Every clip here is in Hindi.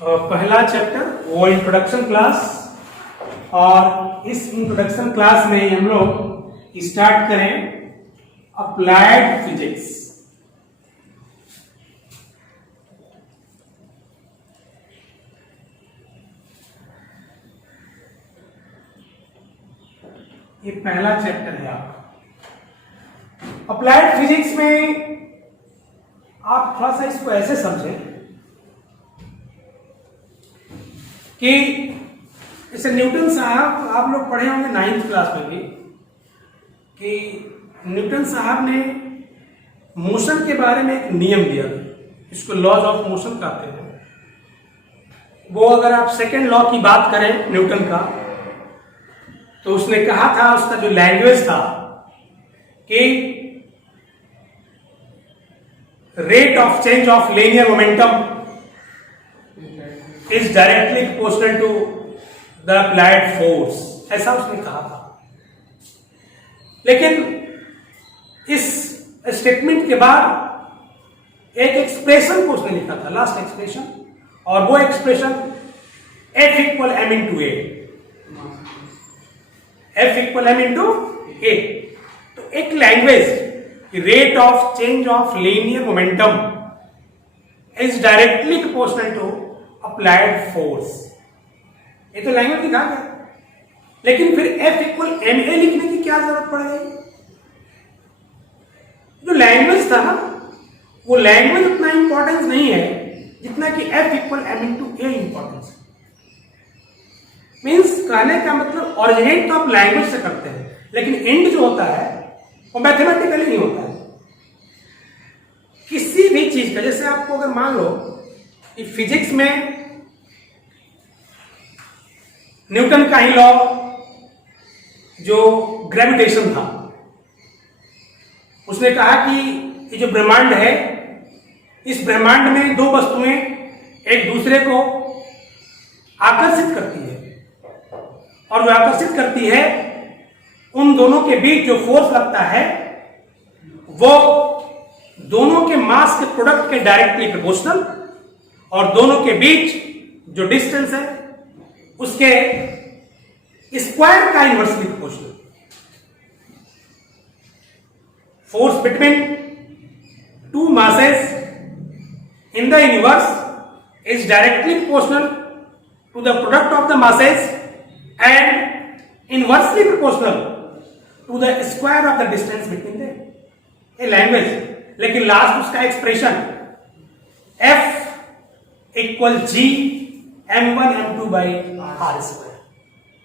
पहला चैप्टर वो इंट्रोडक्शन क्लास, और इस इंट्रोडक्शन क्लास में हम लोग स्टार्ट करें अप्लाइड फिजिक्स। ये पहला चैप्टर है आपका अप्लाइड फिजिक्स में। आप थोड़ा सा इसको ऐसे समझें कि जैसे न्यूटन साहब, आप लोग पढ़े होंगे 9th क्लास में भी, कि न्यूटन साहब ने मोशन के बारे में एक नियम दिया, इसको लॉज ऑफ मोशन कहते हैं। वो अगर आप सेकेंड लॉ की बात करें न्यूटन का, तो उसने कहा था, उसका जो लैंग्वेज था कि rate of change of linear momentum is directly proportional to the applied force, ऐसा उसने कहा था। लेकिन इस स्टेटमेंट के बाद एक एक्सप्रेशन को उसने लिखा था, लास्ट एक्सप्रेशन, और वो expression F equal m into a, F equal m into a. तो एक language, rate of change of linear momentum is directly proportional to applied force, ये तो लैंग्वेज लिखा गया। लेकिन फिर F इक्वल एम ए लिखने की क्या जरूरत पड़ गई? जो लैंग्वेज था ना, वो लैंग्वेज उतना इंपॉर्टेंस नहीं है जितना कि F इक्वल एम इंटू ए इंपॉर्टेंस। मीन्स कहने का मतलब ओरिजिनेट तो आप लैंग्वेज से करते हैं, लेकिन एंड जो होता है वो मैथमेटिकली नहीं होता है किसी भी चीज का। जैसे आपको अगर मान लो कि फिजिक्स में न्यूटन का ही लॉ जो ग्रेविटेशन था, उसने कहा कि ये जो ब्रह्मांड है, इस ब्रह्मांड में दो वस्तुएं एक दूसरे को आकर्षित करती है, और जो आकर्षित करती है उन दोनों के बीच जो फोर्स लगता है वो दोनों के मास के प्रोडक्ट के डायरेक्टली प्रोपोर्शनल, और दोनों के बीच जो डिस्टेंस है उसके स्क्वायर का inversely proportional. Force between two masses in the universe is directly proportional to the product of the masses and inversely proportional to the square of the distance between them. ये लैंग्वेज। लेकिन लास्ट उसका expression F equal G m1 m2 by r square,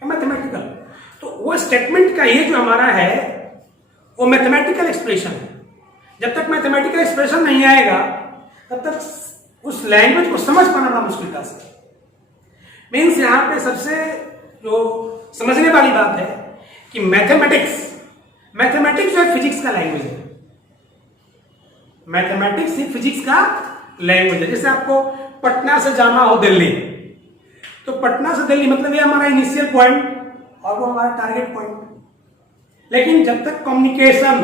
mathematical. तो वो स्टेटमेंट का ये जो हमारा है वो मैथमेटिकल एक्सप्रेशन है। जब तक मैथमेटिकल एक्सप्रेशन नहीं आएगा तब तक उस लैंग्वेज को समझ पाना मुश्किल था। मीन्स यहां पे सबसे जो समझने वाली बात है कि मैथमेटिक्स जो है फिजिक्स का लैंग्वेज है। मैथमेटिक्स ही फिजिक्स का लैंग्वेज है। जैसे आपको पटना से जाना हो दिल्ली, तो पटना से दिल्ली मतलब ये हमारा इनिशियल पॉइंट और वो हमारा टारगेट पॉइंट। लेकिन जब तक कम्युनिकेशन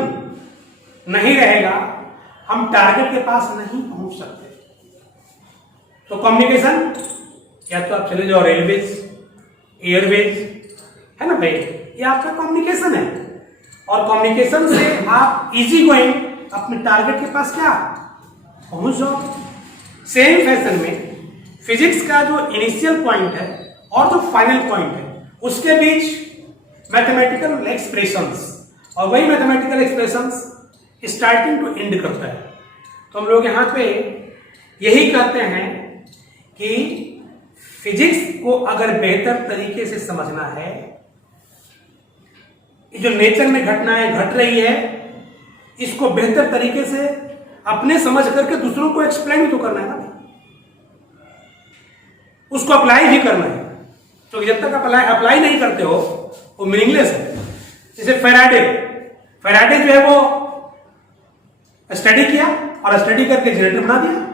नहीं रहेगा हम टारगेट के पास नहीं पहुंच सकते। तो कम्युनिकेशन, या तो आप चले जाओ रेलवेज, एयरवेज, है ना भाई, ये आपका कम्युनिकेशन है। और कम्युनिकेशन से आप इजी गोइंग अपने टारगेट के पास क्या पहुंच जाओ। सेम फैशन में फिजिक्स का जो इनिशियल पॉइंट है और जो फाइनल पॉइंट है उसके बीच मैथमेटिकल एक्सप्रेशंस, और वही mathematical expressions starting to end करता है। तो हम लोग यहां पे यही कहते हैं कि फिजिक्स को अगर बेहतर तरीके से समझना है, जो नेचर में घटनाएं घट रही है इसको बेहतर तरीके से अपने समझ करके दूसरों को एक्सप्लेन भी तो करना है ना, उसको अप्लाई भी करना है। तो जब तक अप्लाई नहीं करते हो वो मीनिंगलेस है। जैसे फैराडे जो है वो स्टडी किया और स्टडी करके जनरेटर बना दिया,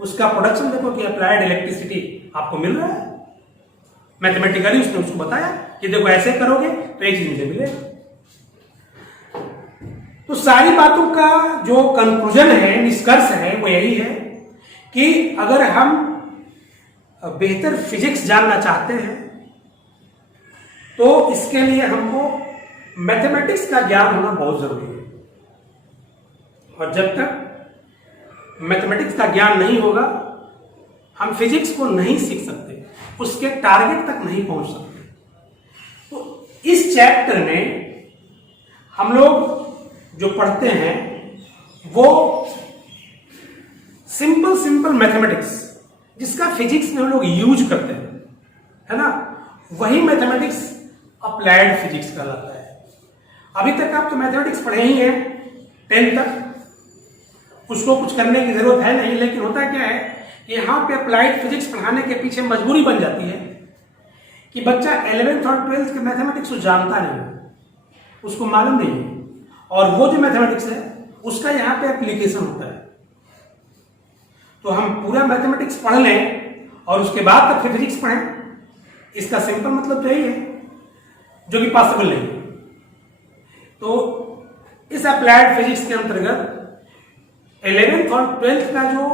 उसका प्रोडक्शन देखो कि अप्लाइड इलेक्ट्रिसिटी आपको मिल रहा है। मैथमेटिकली उसने उसको बताया कि देखो ऐसे करोगे तो एक चीज मुझे मिलेगा। तो सारी बातों का जो कंक्लूजन है, निष्कर्ष है, वो यही है कि अगर हम बेहतर फिजिक्स जानना चाहते हैं तो इसके लिए हमको मैथमेटिक्स का ज्ञान होना बहुत जरूरी है। और जब तक मैथमेटिक्स का ज्ञान नहीं होगा हम फिजिक्स को नहीं सीख सकते, उसके टारगेट तक नहीं पहुंच सकते। तो इस चैप्टर में हम लोग जो पढ़ते हैं वो सिंपल मैथमेटिक्स जिसका फिजिक्स में हम लोग यूज करते हैं, है ना, वही मैथमेटिक्स अप्लाइड फिजिक्स कहलाता है। अभी तक आप तो मैथमेटिक्स पढ़े ही हैं 10th तक, उसको कुछ करने की जरूरत है नहीं। लेकिन होता क्या है कि यहाँ पे अप्लाइड फिजिक्स पढ़ाने के पीछे मजबूरी बन जाती है कि बच्चा 11th और 12th के मैथमेटिक्स को जानता नहीं, उसको मालूम नहीं है, और वो जो मैथमेटिक्स है उसका यहाँ पे एप्लीकेशन होता है। तो हम पूरा मैथमेटिक्स पढ़ लें और उसके बाद तक फिर फिजिक्स पढ़ें, इसका सिंपल मतलब तो यही है, जो कि पॉसिबल नहीं। तो इस अप्लाइड फिजिक्स के अंतर्गत 11th और 12th का जो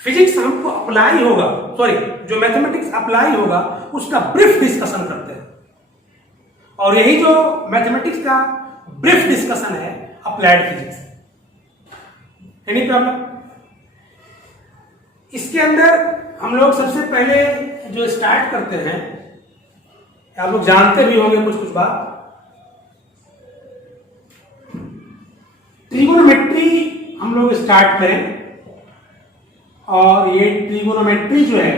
फिजिक्स हमको अप्लाई होगा, जो मैथमेटिक्स अप्लाई होगा उसका ब्रीफ डिस्कशन करते हैं। और यही जो मैथमेटिक्स का ब्रीफ डिस्कशन है अप्लाइड फिजिक्स। Any problem? इसके अंदर हम लोग सबसे पहले जो स्टार्ट करते हैं, आप लोग जानते भी होंगे कुछ बात, ट्रिगोनोमेट्री हम लोग स्टार्ट करें। और ये ट्रिगोनोमेट्री जो है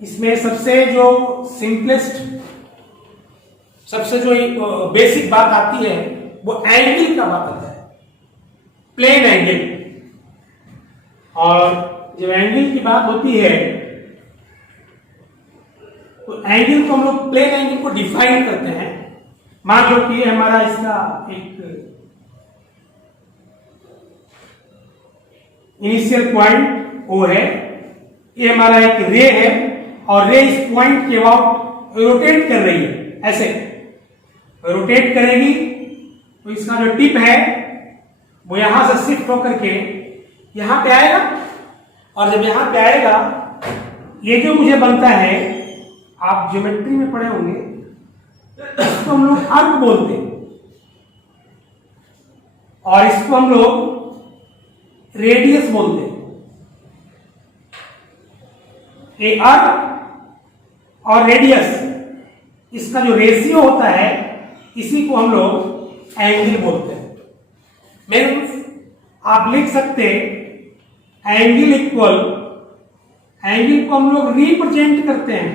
इसमें सबसे जो सिंपलेस्ट, सबसे जो बेसिक बात आती है वो एंगल का बात आता है, प्लेन एंगल। और जब एंगल की बात होती है तो एंगल को हम लोग प्लेन एंगल को डिफाइन करते हैं। मान लो कि हमारा इसका एक इनिशियल पॉइंट O है, ये हमारा एक रे है और रे इस पॉइंट के अबाउट रोटेट कर रही है, ऐसे रोटेट करेगी तो इसका जो टिप है वो यहां से शिफ्ट होकर के यहां पे आएगा। और जब यहां पे आएगा ये जो मुझे बनता है, आप ज्योमेट्री में पढ़े होंगे, इसको हम लोग आर्क बोलते हैं और इसको हम लोग रेडियस बोलते हैं। ये आर्क और रेडियस, इसका जो रेशियो होता है इसी को हम लोग एंगल बोलते हैं। मीन्स आप लिख सकते एंगल इक्वल, एंगल को हम लोग रिप्रेजेंट करते हैं,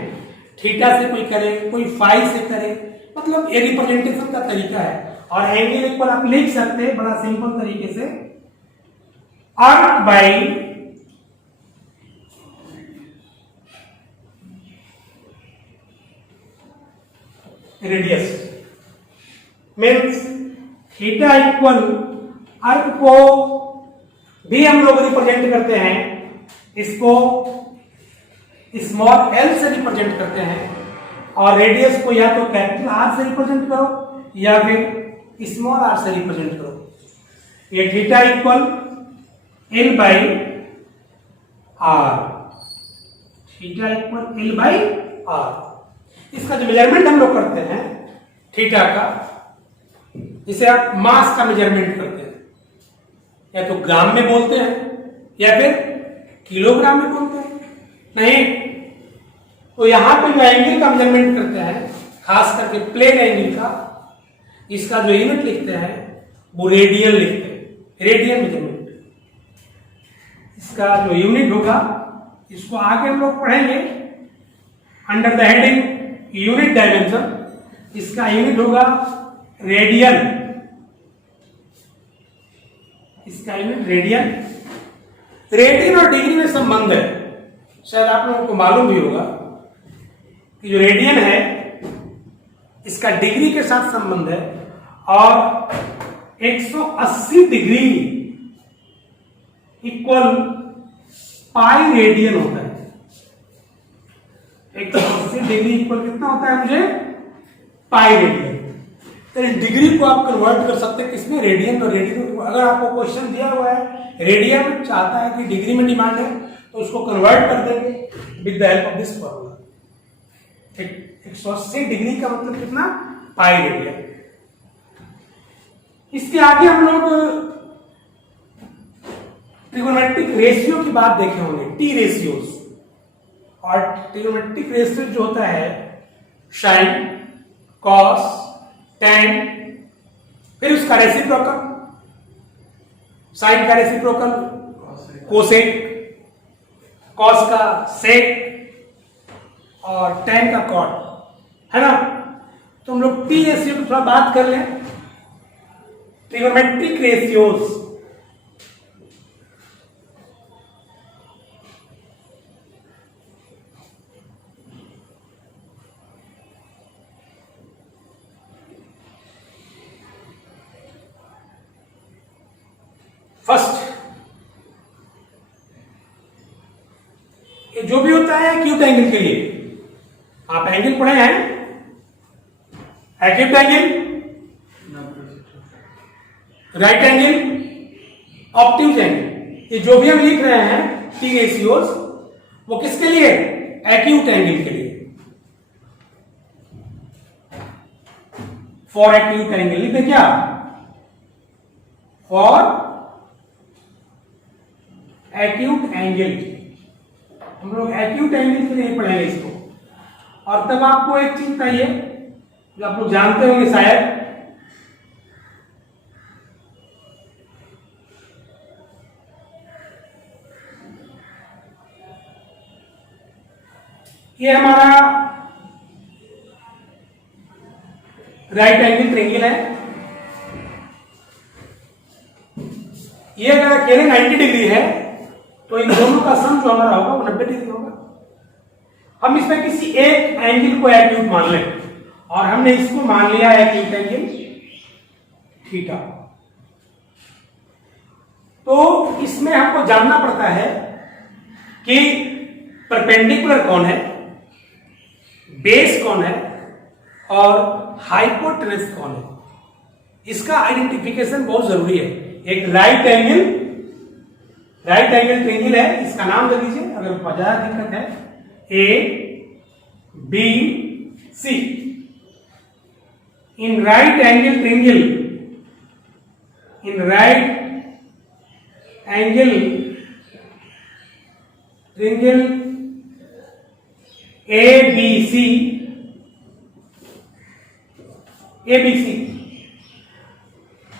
थीटा से कोई करे, कोई फाई से करे, मतलब ये रिप्रेजेंटेशन का तरीका है। और एंगल इक्वल आप लिख सकते हैं बड़ा सिंपल तरीके से, arc by radius. Means theta equal, arc को भी हम लोग रिप्रेजेंट करते हैं, इसको स्मॉल एल से रिप्रेजेंट करते हैं, और रेडियस को या तो कैपिटल आर से रिप्रेजेंट करो या फिर स्मॉल आर से रिप्रेजेंट करो। ये theta equal L by R, theta equal L by R. इसका जो मेजरमेंट हम लोग करते हैं थीटा का, इसे आप मास का मेजरमेंट करते हैं, या तो ग्राम में बोलते हैं या फिर किलोग्राम में बोलते हैं। नहीं तो यहां पे जो एंगल का मेजरमेंट करते हैं, खास करके प्लेन एंगल का, इसका जो यूनिट लिखते हैं वो रेडियन लिखते हैं, रेडियन मेजरमेंट। इसका जो यूनिट होगा इसको आगे हम लोग पढ़ेंगे under the heading unit dimension. इसका यूनिट होगा रेडियन, इसका यूनिट रेडियन। रेडियन और डिग्री में संबंध है, शायद आप लोगों को मालूम भी होगा कि जो रेडियन है इसका डिग्री के साथ संबंध है, और 180 डिग्री इक्वल पाई रेडियन होता है। 180 डिग्री इक्वल कितना होता है मुझे? Pi radian. तो डिग्री को आप कन्वर्ट कर सकते हैं किसमें, रेडियन और रेडियन। अगर आपको क्वेश्चन दिया हुआ है रेडियन चाहता है कि डिग्री में डिमांड है तो उसको कन्वर्ट कर देंगे with the help of this formula. 180 degree का मतलब कितना, पाई रेडियन। इसके आगे हम लोग ट्रिगोनोमेट्रिक रेशियो की बात देखे होंगे, टी रेशियोज। और ट्रिगोनोमेट्रिक रेशियो जो होता है साइन, कॉस, टैन, फिर उसका रेसिप्रोकल, साइन का रेसिप्रोकल कोसेक, कॉस का सेक और टैन का कॉट, है ना। तो हम लोग टी रेशियो की थोड़ा बात कर लें। ट्रिगोनोमेट्रिक रेशियोज फर्स्ट, ये जो भी होता है एक्यूट एंगल के लिए, आप एंगल पढ़े हैं, acute angle, right angle, obtuse angle, ये जो भी हम लिख रहे हैं टी रेशियोज, वो किसके लिए, एक्यूट एंगल के लिए। फॉर एक्यूट एंगल लिखते क्या, फॉर एक्यूट एंगल, हम लोग एक्यूट एंगल के लिए पढ़ेंगे इसको। और तब आपको एक चीज चाहिए जो आप लोग जानते होंगे शायद, ये हमारा राइट एंगल ट्रायंगल है। ये अगर अकेले 90 डिग्री है तो इन दोनों का सम जो हमारा होगा वो 90 डिग्री होगा। हम इसमें किसी एक एंगल को एक्यूट मान लें और हमने इसको मान लिया एक्यूट एंगल थीटा। तो इसमें हमको जानना पड़ता है कि परपेंडिकुलर कौन है, बेस कौन है और हाइपोटेनस कौन है। इसका आइडेंटिफिकेशन बहुत जरूरी है। एक राइट एंगल ट्रायंगल है, इसका नाम दे दीजिए अगर ज्यादा दिक्कत है, A B C. In right angle triangle, in right angle triangle A B C,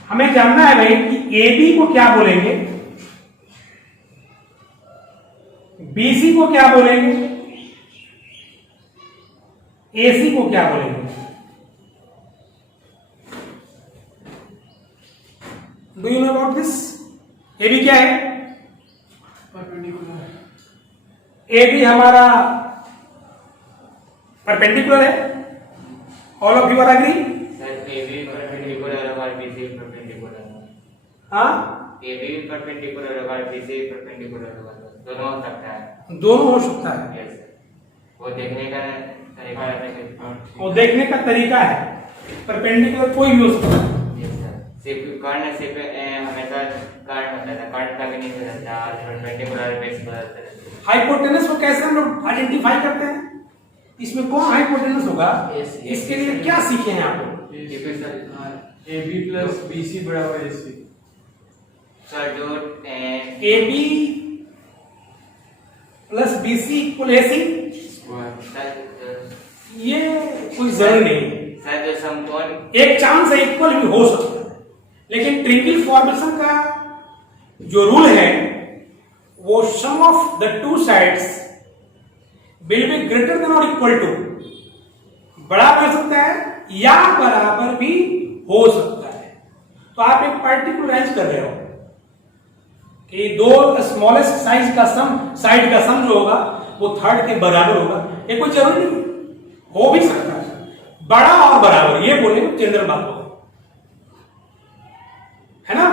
हमें जानना है भाई कि ए बी को क्या बोलेंगे, बीसी को क्या बोलेंगे, एसी को क्या बोलेंगे। Do you know about this? A B क्या है? ए बी हमारा परपेंडिकुलर है। All of you are agree? हाँ, ए बी परपेंडिकुलर होगा, बीसी परपेंडिकुलर होगा, दोनों हो सकता है। दोनों हो सकता है। यस, वो देखने का तरीका है। और देखने का तरीका है, परपेंडिकुलर कोई भी हो सकता है। यस सर, सिर्फ कर्ण हमेशा कर्ण होता है, कर्ण का भी नहीं बदलता और परपेंडिकुलर बेस बदलता है। हाइपोटेनस को कैसे हम लोग आइडेंटिफाई करते हैं? इसमें कौन हाइपोटेनस होगा? इसके लिए क्या सीखे हैं आप लोग? A B plus B C बराबर ए सी। सर जो A B plus B C equal A C, ये कोई जरूरी नहीं। सर जो समकोण एक चांस है इक्वल भी हो सकता है, लेकिन ट्रायंगल फॉर्मेशन का जो रूल है वो sum of the two sides will be greater than और इक्वल टू, बड़ा कर सकता है या बराबर भी हो सकता है। तो आप एक पार्टिकुलराइज कर रहे हो कि दो स्मॉलेस्ट साइज का साइड का सम जो होगा वो थर्ड के बराबर होगा। ये कोई जरूरी नहीं, हो भी सकता है बड़ा और बराबर, ये बोले जनरल बात होगा, है ना।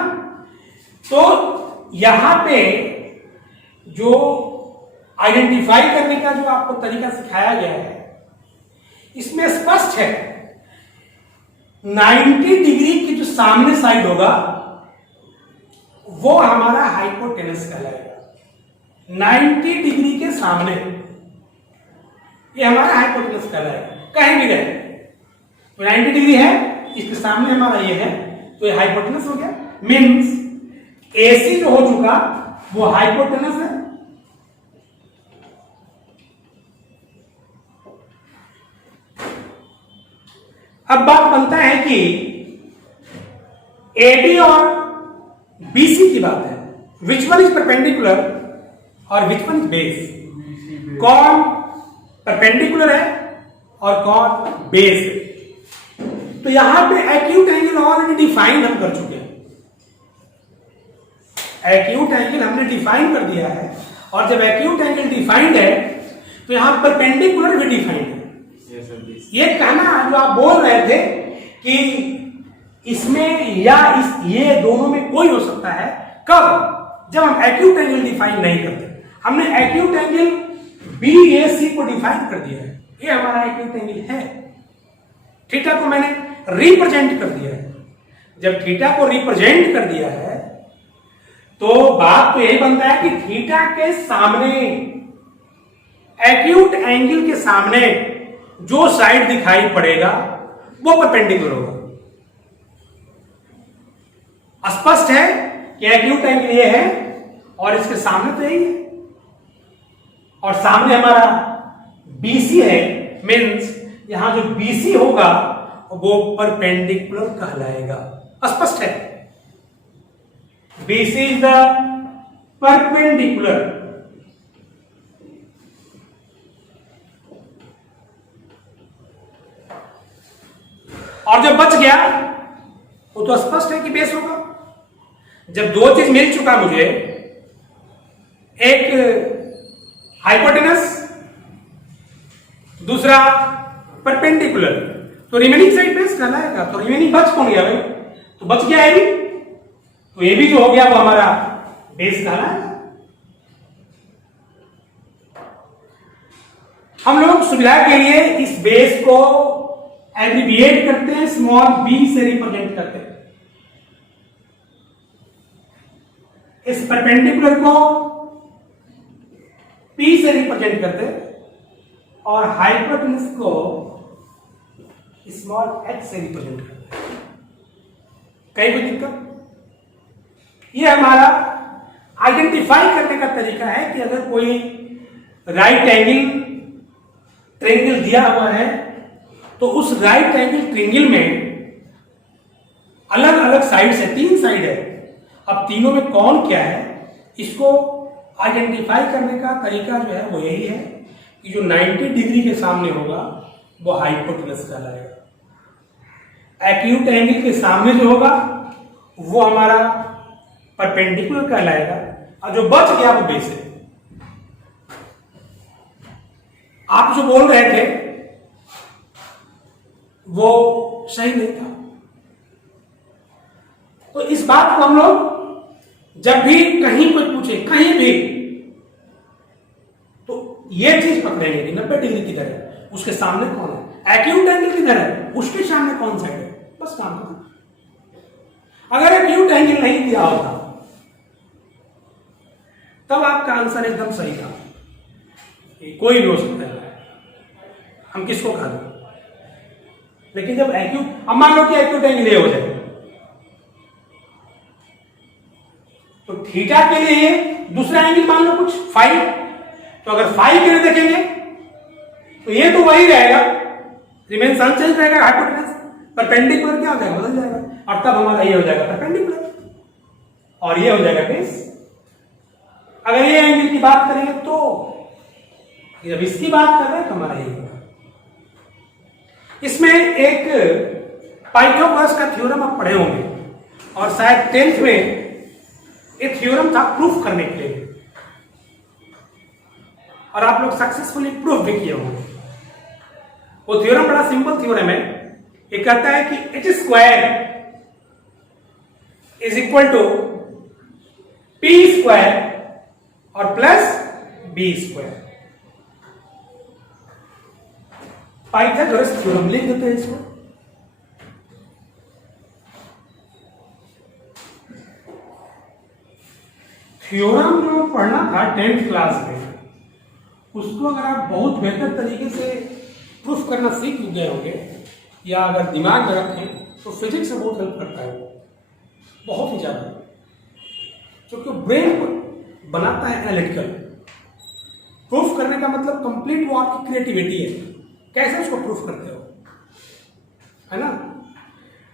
तो यहां पे जो आइडेंटिफाई करने का जो आपको तरीका सिखाया गया है इसमें स्पष्ट है 90 डिग्री की जो सामने साइड होगा वो हमारा हाइपोटेनस कहलाएगा। 90 डिग्री के सामने ये हमारा हाइपोटेनस कहलाएगा। कहीं भी रहे तो 90 डिग्री है, इसके सामने हमारा ये है, तो ये हाइपोटेनस हो गया। मीन्स एसी जो हो चुका वो हाइपोटेनस है। अब बात बनता है कि एडी और बीसी की बात है, विच वन इज परपेंडिकुलर और विच वन इज बेस। कौन परपेंडिकुलर है और कौन बेस है। तो यहां पे एक्यूट एंगल ऑलरेडी डिफाइन हम कर चुके हैं। एक्यूट एंगल हमने डिफाइन कर दिया है, और जब एक्यूट एंगल डिफाइंड है तो यहां परपेंडिकुलर भी डिफाइंड है। ये कहना जो आप बोल रहे थे कि इसमें या ये दोनों में कोई हो सकता है, कब? जब हम एक्यूट एंगल डिफाइन नहीं करते। हमने एक्यूट एंगल बीएसी को डिफाइन कर दिया है, ये हमारा एक्यूट एंगल है। थीटा को मैंने रिप्रेजेंट कर दिया है। जब थीटा को रिप्रेजेंट कर दिया है तो बात तो यही बनता है कि थीटा के सामने, एक्यूट एंगल के सामने जो साइड दिखाई पड़ेगा वो परपेंडिकुलर होगा। स्पष्ट है कि एक्यूट एंगल ये है और इसके सामने तो यही है, और सामने हमारा बीसी है। मीन्स यहां जो बीसी होगा वो परपेंडिकुलर कहलाएगा। स्पष्ट है, बीसी इज द परपेंडिकुलर। और जब बच गया वो तो स्पष्ट है कि बेस होगा। जब दो चीज मिल चुका मुझे, एक हाइपोटेनस, दूसरा परपेंडिकुलर, तो रिमेनिंग साइड बेस कहलाएगा। तो रिमेनिंग बच कौन गया भाई? तो बच गया ए बी, तो ए बी जो हो गया वो हमारा बेस कहलाएगा। हम लोग सुविधा के लिए इस बेस को एब्रिविएट करते हैं, स्मॉल बी से रिप्रेजेंट करते हैं। इस परपेंडिकुलर को पी से रिप्रेजेंट करते हैं और हाइपोटेनस को स्मॉल एच से रिप्रेजेंट करते हैं। कहीं कोई दिक्कत? यह हमारा आइडेंटिफाई करने का तरीका है कि अगर कोई राइट एंगल ट्रायंगल दिया हुआ है तो उस राइट एंगल ट्रायंगल में अलग अलग साइड है, 3 साइड है। अब तीनों में कौन क्या है, इसको आइडेंटिफाई करने का तरीका जो है वो यही है कि जो 90 डिग्री के सामने होगा वो हाइपोटेनस कहलाएगा। एक्यूट एंगल के सामने जो होगा वो हमारा परपेंडिकुलर कहलाएगा, और जो बच गया वो बेस है। आप जो बोल रहे थे वो सही नहीं था। तो इस बात को हम लोग जब भी कहीं कोई पूछे, कहीं भी, तो ये चीज पकड़ेंगे कि 90 डिग्री किधर है, उसके सामने कौन है, एक्यूट एंगल किधर है, उसके सामने कौन साइड है, बस काम खत्म। अगर एक्यूट एंगल नहीं दिया होता तब आपका आंसर एकदम सही था, कोई भी हो सकता है, हम किसको खा दें। लेकिन जब एक्यूट, अब मान लो कि एक्यूट एंगल ये हो जाए तो थीटा के लिए दूसरा एंगल मान लो कुछ फाई, तो अगर फाई के लिए देखेंगे तो ये तो वही रहेगा, रिमेन्स अनचेंज रहेगा हाइपोटेनस, परपेंडिकुलर क्या हो जाएगा, बदल जाएगा, और तब हमारा ये हो जाएगा परपेंडिकुलर और ये हो जाएगा बेस। अगर ये एंगल की बात करेंगे तो जब इसकी बात कर रहे हैं तो हमारा ये होगा। इसमें एक पाइथागोरस का थ्योरम आप पढ़े होंगे और शायद 10th में एक थ्योरम था प्रूफ करने के लिए, और आप लोग सक्सेसफुली प्रूफ भी किए होंगे। वो थ्योरम बड़ा सिंपल थ्योरम है। ये कहता है कि H square is equal to P square और plus B square. Pythagoras theorem लिख देते हैं इसको। थ्योरम जो पढ़ना था 10th क्लास में, उसको अगर आप बहुत बेहतर तरीके से प्रूफ करना सीख गए होंगे या अगर दिमाग में रखें तो फिजिक्स में बहुत हेल्प करता है वो, बहुत ही ज़्यादा, क्योंकि ब्रेन बनाता है एनालिटिकल। प्रूफ करने का मतलब कंप्लीट वो आपकी क्रिएटिविटी है, कैसे उसको प्रूफ करते हो, है ना।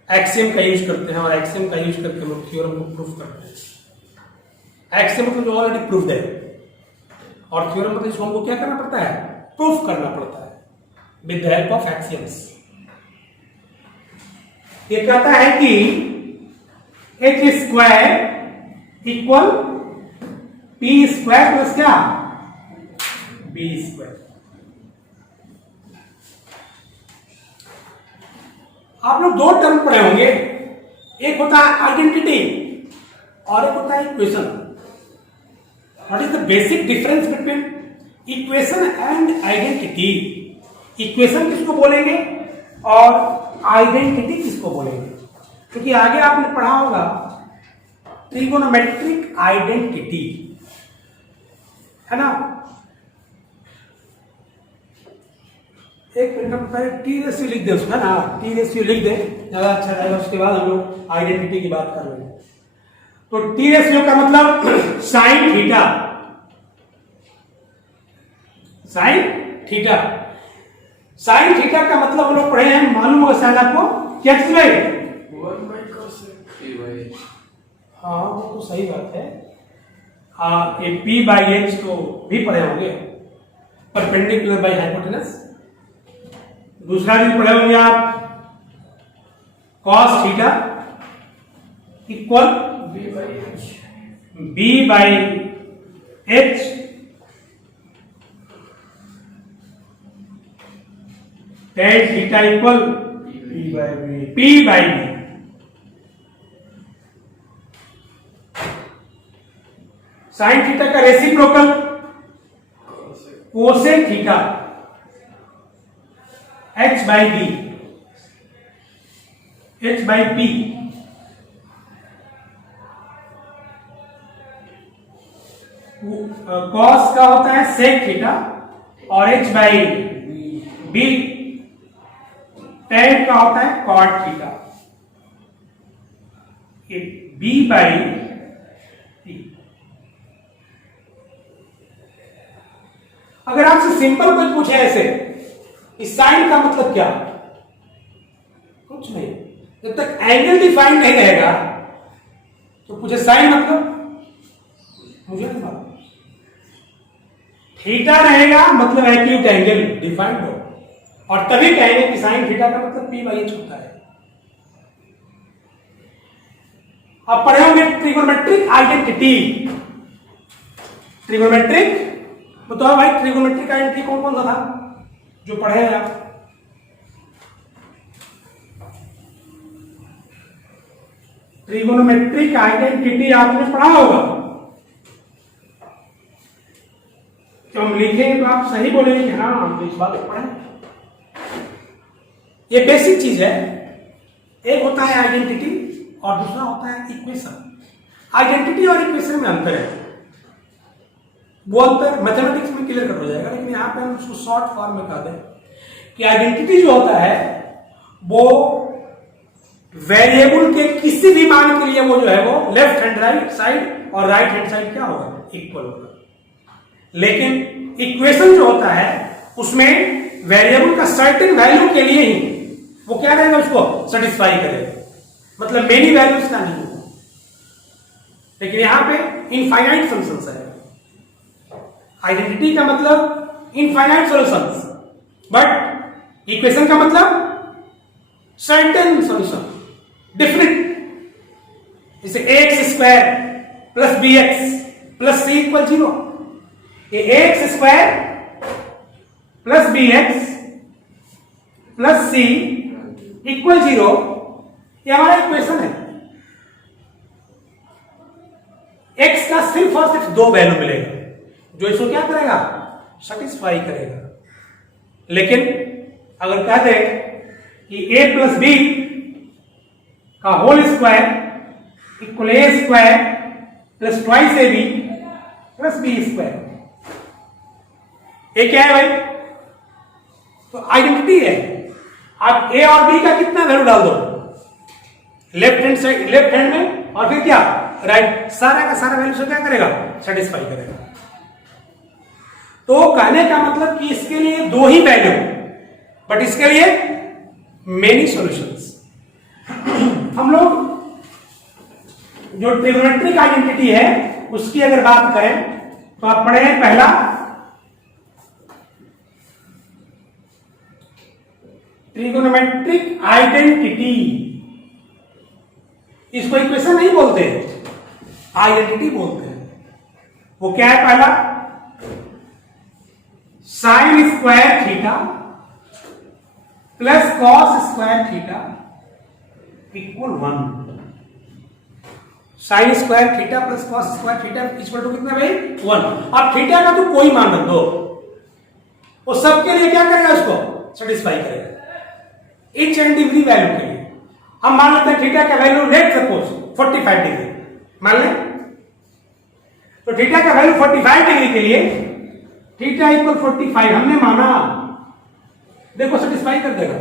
एक्सियम का यूज करते हैं और एक्सियम का यूज करके हम लोग थ्योरम को प्रूफ करते हैं। एक्सियम मतलब जो ऑलरेडी प्रूफ्ड है, और थ्योरम मतलब इसको हमको क्या करना पड़ता है, प्रूफ करना पड़ता है with the help of axioms. ये कहता है कि H square equal P square plus क्या, बी स्क्वायर। आप लोग दो टर्म पढ़े होंगे, एक होता है आइडेंटिटी और एक होता है equation. What is the basic difference between equation and identity? Equation किसको बोलेंगे और आइडेंटिटी किसको बोलेंगे? क्योंकि आगे आपने पढ़ा होगा ट्रिगोनोमेट्रिक आइडेंटिटी, है ना। एक मिनट में पहले टी रेशियो लिख दे उसका ना, टी रेशियो लिख दे, ज्यादा अच्छा रहेगा। उसके बाद हम लोग आइडेंटिटी की बात कर रहे हैं। तो टी रेशियो का मतलब sine theta, sine theta. Sign theta का मतलब हम लोग पढ़े हैं, मालूम होगा शायद आपको, क्या चीज भाई? 1/cos हाँ वो तो सही बात है। हाँ ये पी बाई एच तो भी पढ़े होंगे, परपेंडिकुलर बाई हाइपोटेनस। दूसरा भी पढ़े होंगे आप, cos theta equal B by H tan theta equal P by B. Sine theta का reciprocal cosec theta H by B, H by P. Cos का होता है सेक थीटा और एच बाई बी टेन का होता है cot theta, B by T. अगर आपसे सिंपल कोई पूछे ऐसे, इस साइन का मतलब क्या, कुछ नहीं, जब तक एंगल डिफाइन नहीं रहेगा तो पूछे साइन मतलब, मुझे नहीं मालूम। थीटा रहेगा मतलब एक्यूट एंगल डिफाइंड हो, और तभी कहेंगे कि साइन थीटा का मतलब पी बाई एच होता है। अब पढ़े होंगे ट्रिगोनोमेट्रिक आइडेंटिटी। ट्रिगोनोमेट्रिक बताओ भाई, ट्रिगोनोमेट्रिक आइडेंटिटी कौन कौन सा था जो पढ़े हैं आप? ट्रिगोनोमेट्रिक आइडेंटिटी आपने पढ़ा होगा। तो हम लिखेंगे तो आप सही बोलेंगे कि हाँ हम तो इस बात को पढ़े। ये बेसिक चीज है। एक होता है आइडेंटिटी और दूसरा होता है इक्वेशन। आइडेंटिटी और इक्वेशन में अंतर है, वो अंतर मैथमेटिक्स में क्लियर कर हो जाएगा, लेकिन यहां पे हम उसको शॉर्ट फॉर्म में कह दें कि आइडेंटिटी जो होता है वो वेरिएबल के किसी भी मान के लिए वो जो है वो लेफ्ट हैंड राइट साइड और राइट हैंड साइड क्या होगा, इक्वल होगा। लेकिन इक्वेशन जो होता है उसमें वेरिएबल का सर्टेन वैल्यू के लिए ही वो क्या रहेगा, उसको सेटिस्फाई करेगा, मतलब मेनी वैल्यूज का नहीं होगा। लेकिन यहां पे इनफाइनाइट फंक्शंस है। आइडेंटिटी का मतलब इनफाइनाइट सॉल्यूशंस, बट इक्वेशन का मतलब सर्टेन सॉल्यूशन, डिफरेंट। जैसे x square plus B x plus C equal 0, ये x square plus B x plus C equal 0, ये हमारा इक्वेशन है। एक्स का सिर्फ और सिर्फ दो वैल्यू मिलेगा जो इसको क्या करेगा, सेटिस्फाई करेगा। लेकिन अगर कह दे कि a प्लस बी का whole square equal A square plus twice A B, plus B square. ये क्या है भाई? तो आइडेंटिटी है। आप ए और बी का कितना वैल्यू डाल दो left hand side, left hand में, और फिर क्या राइट, सारा का सारा वैल्यू से क्या करेगा? सेटिस्फाई करेगा। तो कहने का मतलब कि इसके लिए दो ही वैल्यू, बट इसके लिए मेनी सॉल्यूशंस। हम लोग जो ट्रिगोनोमेट्रिक आइडेंटिटी है उसकी अगर बात करें तो आप पढ़े हैं पहला ट्रिगोनोमेट्रिक आइडेंटिटी। इसको इक्वेशन नहीं बोलते, आइडेंटिटी बोलते हैं। वो क्या है? पहला sine square theta plus cos square theta equal 1। Sine square theta plus cos square theta equal to कितना भाई? 1। अब थीटा का तो कोई मान रख दो, वो सबके लिए क्या करेगा? उसको सेटिस्फाई करेगा ईच एंड एवरी वैल्यू के लिए। हम मान लेते हैं थीटा का वैल्यू लेट सपोज 45 डिग्री मान लें, तो थीटा का वैल्यू 45 डिग्री के लिए थीटा इक्वल 45 हमने माना, देखो सेटिस्फाई कर देगा।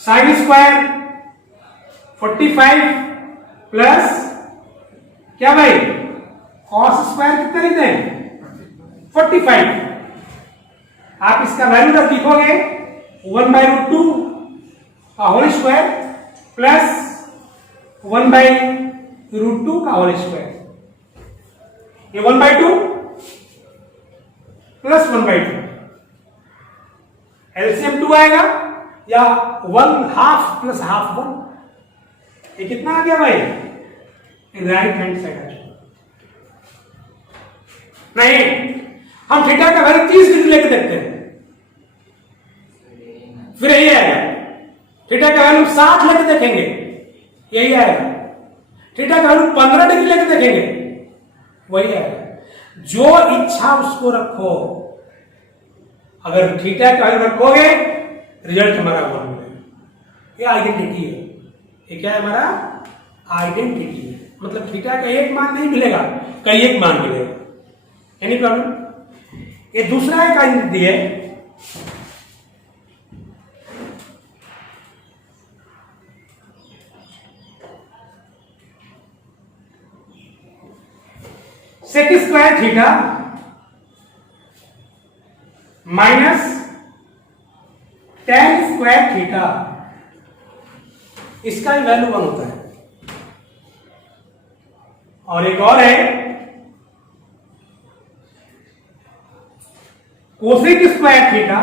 साइन स्क्वायर 45 प्लस क्या भाई? कॉस स्क्वायर कितना लिखते हैं? 45। आप इसका वैल्यू रख लिखोगे 1/√2 का होल स्क्वायर प्लस 1/√2 का होल स्क्वायर। ये 1/2 प्लस 1/2, एलसीएम 2 आएगा, या 1/2 प्लस हाफ 1। ये कितना आ गया भाई? राइट हैंड साइड आ जाएगा। नहीं, हम थीटा का वैल्यू 30 डिग्री लेके देखते हैं, फिर यही आएगा। थीटा का वैल्यू 60 लेके देखेंगे, यही आएगा। थीटा का वैल्यू 15 डिग्री लेके देखेंगे, वही आएगा। जो इच्छा उसको रखो, अगर थीटा का वैल्यू रखोगे रिजल्ट हमारा 1 मिलेगा। ये आइडेंटिटी है। ये क्या है? हमारा आइडेंटिटी है। मतलब थीटा का एक मान नहीं मिलेगा, कई एक मान मिलेगा। Any problem? ये दूसरा एक आइडेंटिटी है, sec square theta minus tan square theta, इसका ही वैल्यू 1 होता है। और एक और है cosec square theta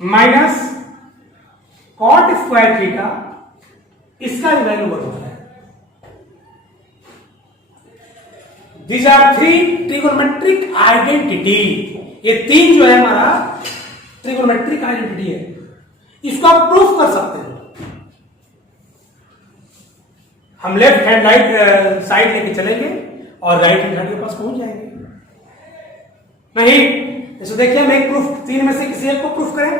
minus cot square theta, इसका भी वैल्यू 1 होता है। These are 3 trigonometric identity. ये 3 जो है हमारा ट्रिगोनोमेट्रिक आइडेंटिटी है, इसको आप प्रूफ कर सकते हैं। हम लेफ्ट हैंड राइट साइड लेके चलेंगे और राइट हैंड साइड के पास पहुंच जाएंगे। नहीं, इसको देखिए, हम एक प्रूफ 3 में से किसी एक को प्रूफ करें।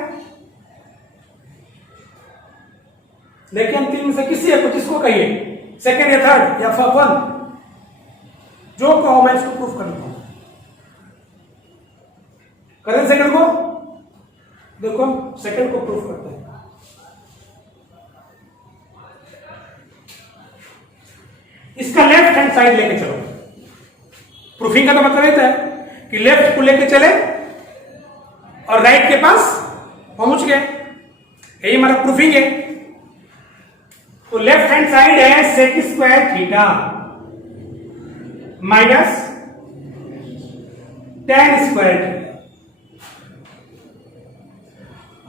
देखिए, हम 3 में से किसी एक को, जिसको कहिए, सेकेंड या थर्ड या फर्स्ट, जो कहो मैं इसको प्रूफ करता हूं। करें सेकंड को, देखो सेकंड को प्रूफ करते हैं। इसका लेफ्ट हैंड साइड लेके चलो। प्रूफिंग का तो मतलब ये है कि लेफ्ट को लेके चले और राइट के पास पहुंच गए, यही हमारा प्रूफिंग है। तो लेफ्ट हैंड साइड है sec square theta minus tan square theta.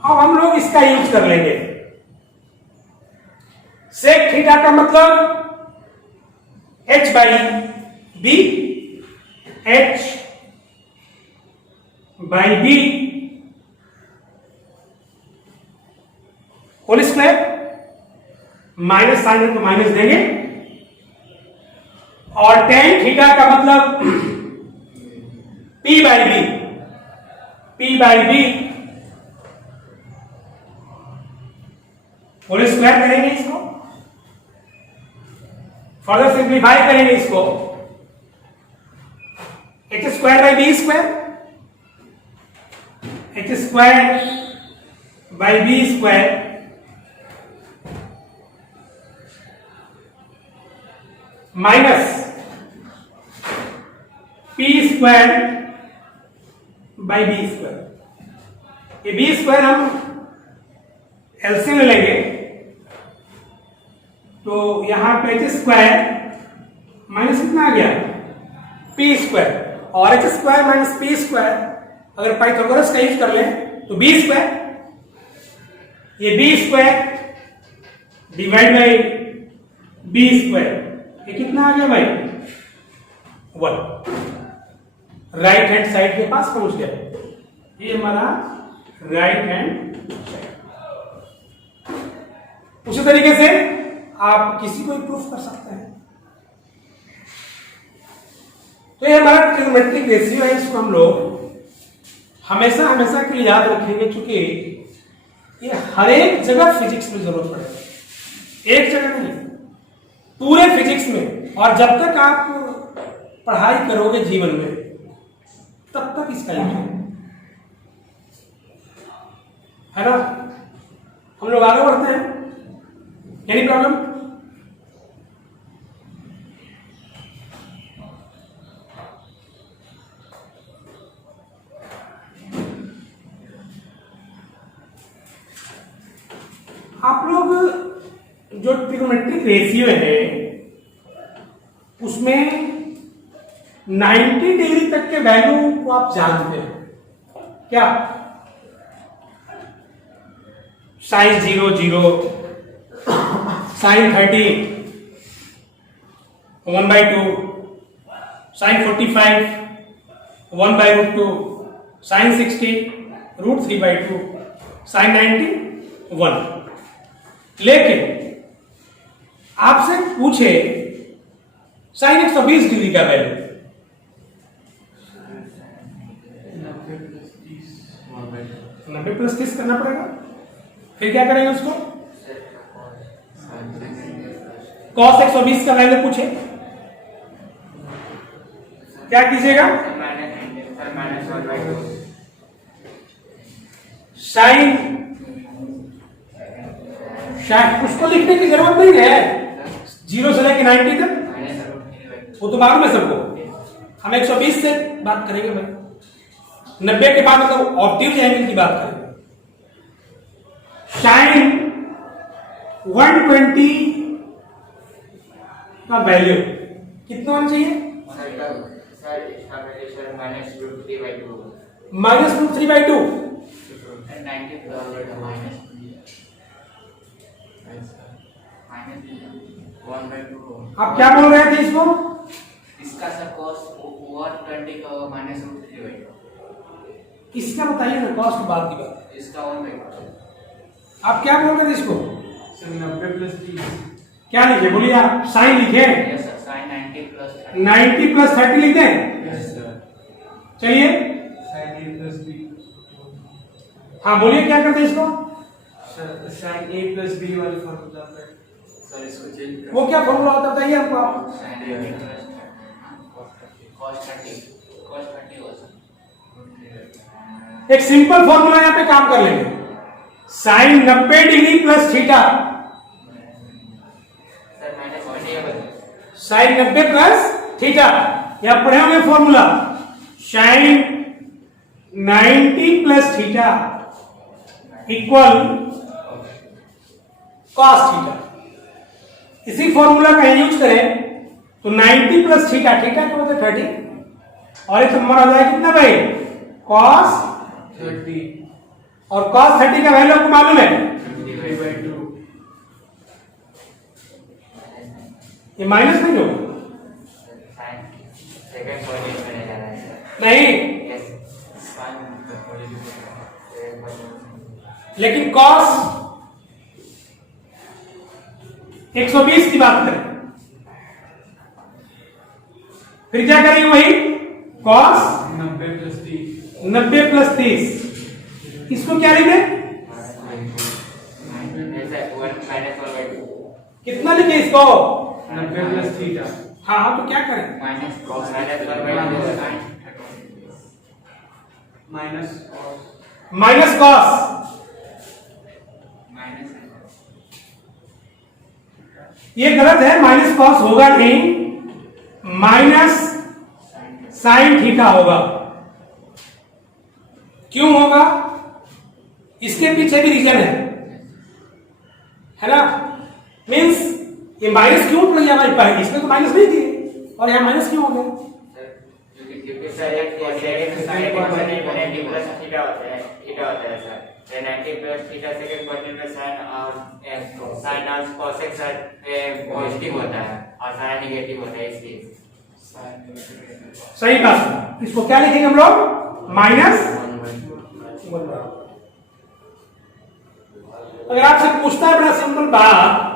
अब हम लोग इसका यूज कर लेंगे। सेक थीटा का मतलब h by B, h by B whole square, minus sine है तो माइनस देंगे, और टेन थीटा का मतलब p by B, p by B whole square करेंगे। इसको फर्दर सिंप्लीफाई करेंगे, इसको H square by B square, H square by B square minus P square by B square. ये बी स्क्वायर हम एलसीएम में लेंगे तो यहां पे एच स्क्वायर माइनस कितना आ गया पी स्क्वायर, और H square minus P square अगर पाइथागोरस का यूज कर लें तो बी स्क्वायर, ये B square divide by B square, ये कितना आ गया भाई 1। राइट हैंड साइड के पास पहुंच गया, ये हमारा राइट हैंड साइड। उसी तरीके से आप किसी को प्रूफ कर सकते हैं। तो ये हमारा ट्रिग्नोमेट्रिक रेशियो है, इसको हम लोग हमेशा हमेशा के लिए याद रखेंगे, क्योंकि ये हर एक जगह फिजिक्स में जरूरत पड़ेगा, एक जगह नहीं पूरे फिजिक्स में। और जब तक आप पढ़ाई करोगे जीवन में तब तक इसका यूज है ना। हम लोग आगे बढ़ते हैं, एनी प्रॉब्लम? आप लोग जो ट्रिग्नोमेट्रिक रेशियो है उसमें 90 डिग्री तक के वैल्यू को आप जानते हैं क्या? Sine 0 0, sine 30 1/2, sine 45 1/√2, sine 60 √3/2, sine 90 1। लेकिन आपसे पूछे साइन 120 डिग्री का वैल्यू 90 + 30 करना पड़ेगा, फिर क्या करेंगे उसको? cos 120 का वैल्यू पूछे क्या कीजिएगा? साइन शायद उसको लिखने की जरूरत नहीं है, 0 से लेकर 90 तक वो तो मालूम है सबको। हम 120 से बात करेंगे भाई, 90 के बाद मतलब ऑब्ट्यूज एंगल की बात करेंगे। साइन 120 का वैल्यू कितना होना चाहिए? -√3/2। आप क्या बोल रहे थे इसको? इसका सर cos 120 का -√3/2। इसका बताइए ना, कॉस्ट बाद की बात है। इसका 1/2। आप क्या बोल रहे थे इसको? सर 90 + 30। क्या लिखे बोलिए आप? साइन लिखे? Yes sir, sign 90 + 30। 90 + 30 लिख दें? Yes sir. चलिए sin A + B। हाँ बोलिए क्या करते हैं इसको? सर sin A + B वाले फॉर्मूला पे सर इसको चेंज कर। वो क्या फॉर्मूला होता है बताइए हमको आप। sin A + cos 30 हो सर। एक सिंपल फॉर्मूला यहाँ पे काम कर लेंगे, साइन 90 डिग्री + थीटा, सर माइनस 1 साइन 90 + थीटा, यहाँ पढ़े होंगे formula, sine 90 + theta equal cos theta. इसी फॉर्मूला का यूज करें तो 90 + थीटा, थीटा क्या होता है 30, और एक नंबर आ जाएगा कितना भाई? cos 30 और cos 30 का वैल्यू आपको मालूम है? 3/2। ये माइनस नहीं होगा? सेकंड पॉजिशन में जा रहा है नहीं, यस लेकिन cos 120 की बात करें फिर क्या करेंगे? वही cos 90 + 30। 90 + 30, इसको क्या लिखे? कितना लिखे इसको? 90 + थीटा। हाँ तो क्या करें? Minus cos 30 minus minus cos, ये गलत है, माइनस कॉस होगा नहीं, माइनस साइन थीटा होगा। क्यों होगा? इसके पीछे भी रीजन है ना? मींस ये माइनस क्यों पड़ गया भाई? पहले इसमें तो माइनस नहीं थी और यहाँ माइनस क्यों हो गया? क्योंकि सर एक साइन नेगेटिव प्लस थीटा होता है sir. 90 plus theta second quadrant में साइन और साइन और कोसेक सर पॉजिटिव होता है और साइन नेगेटिव होता है, इसलिए सही बात। इसको क्या लिखेंगे हम लोग? माइनस। अगर आपसे पूछता है बड़ा सिंपल बात,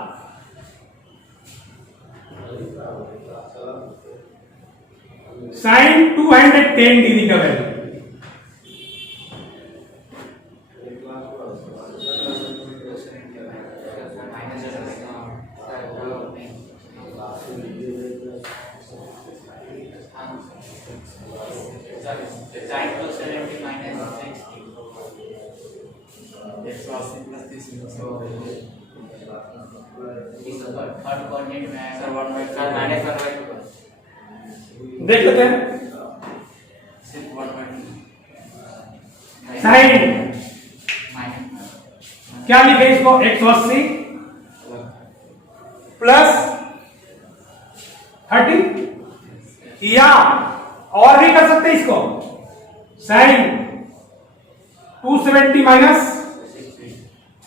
साइन 210 डिग्री का वैल्यू, देख लेते हैं। साइन क्या लिखे इसको? 180 प्लस 30, या और भी कर सकते इसको, साइन 270 माइनस,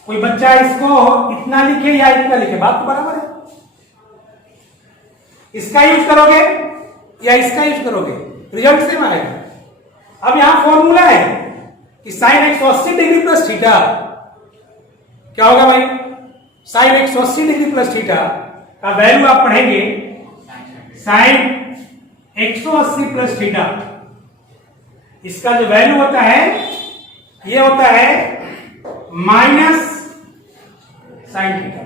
कोई बच्चा इसको इतना लिखे या इतना लिखे, बात तो बराबर है। इसका यूज करोगे या इसका यूज करोगे, रिजल्ट सेम आएगा। अब यहां फॉर्मूला है कि साइन 180 डिग्री प्लस थीटा क्या होगा भाई? साइन 180 डिग्री प्लस थीटा का वैल्यू आप पढ़ेंगे साइन 180 प्लस थीटा, इसका जो वैल्यू होता है ये होता है माइनस साइन थीटा।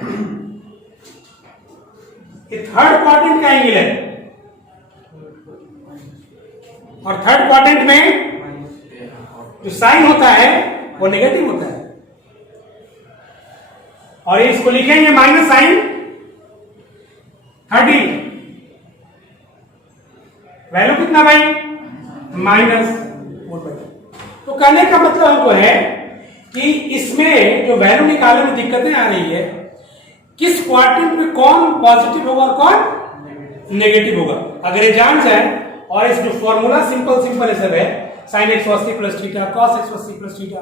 ये थर्ड क्वाड्रेंट का एंगल है और थर्ड क्वाड्रेंट में जो साइन होता है वो नेगेटिव होता है, और इसको लिखेंगे माइनस साइन 30। वैल्यू कितना भाई? माइनस। तो कहने का मतलब हमको है कि इसमें जो वैल्यू निकालने में दिक्कतें आ रही है, किस क्वाड्रेंट में कौन पॉजिटिव होगा और कौन नेगेटिव होगा। अगर ये जान जाए और इस जो फॉर्मूला सिंपल है सब है, sine 180 plus theta, cos 180 plus theta,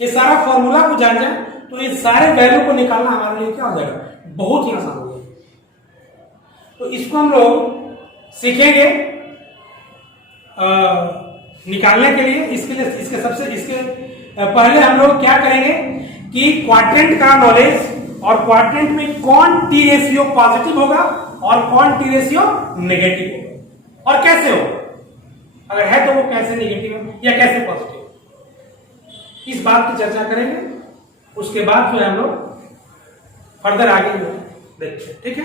ये सारा फॉर्मूला को जान जाए तो ये सारे वैल्यू को निकालना हमारे लिए क्या हो जाएगा? बहुत ही आसान हो जाएगा। तो इसको हम लोग सीखेंगे निकालने के लिए। इसके पहले हम लोग क्या करेंगे कि क्वाड्रेंट का नॉलेज और क्वाड्रेंट में कौन टी रेशियो पॉजिटिव होगा और कौन टी रेशियो नेगेटिव होगा और कैसे हो, अगर है तो वो कैसे नेगेटिव है या कैसे पॉजिटिव, इस बात की चर्चा करेंगे। उसके बाद जो है हम लोग फर्दर आगे देखते हैं, ठीक है।